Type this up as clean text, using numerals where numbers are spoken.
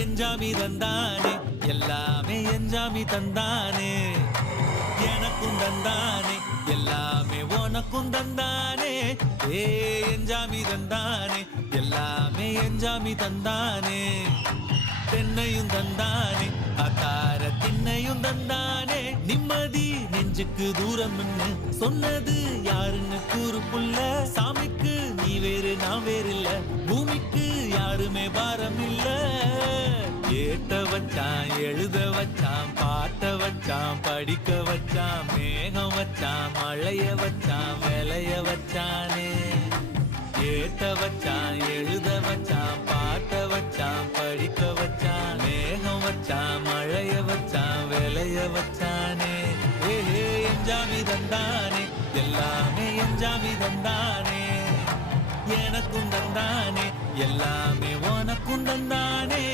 எஞ்சாமி தந்தானே எல்லாமே எஞ்சாமி தந்தானே எனக்கும் தந்தானே எல்லாமே உனக்கும் தந்தானே ஏ எஞ்சாமி தந்தானே எல்லாமே எஞ்சாமி தந்தானே தென்னையும் தந்தானே அத்தார திண்ணையும் தந்தானே நிம்மதி நெஞ்சுக்கு தூரம் சொன்னது யாருன்னு கூறு புள்ள சாமிக்கு நீ வேறு நான் வேறு இல்ல பூமிக்கு யாருமே பாரம் இல்ல ஏட்ட வச்சான் எழுத வச்சான் பாட்ட வச்சான் படிக்க வச்சான் மேகம் வச்சான் மழைய வச்சான் விளைய வச்சானே ஏட்ட வச்சான் எழுத வச்சான் பாட்ட வச்சான் படிக்க வச்சான் மேகம் வச்சான் மழைய வச்சான் விளைய வச்சானே ஏ எஞ்சாமி தந்தானே எல்லாமே எஞ்சாமி தந்தானே எனக்கும் தந்தானே எல்லாமே உனக்கும் தந்தானே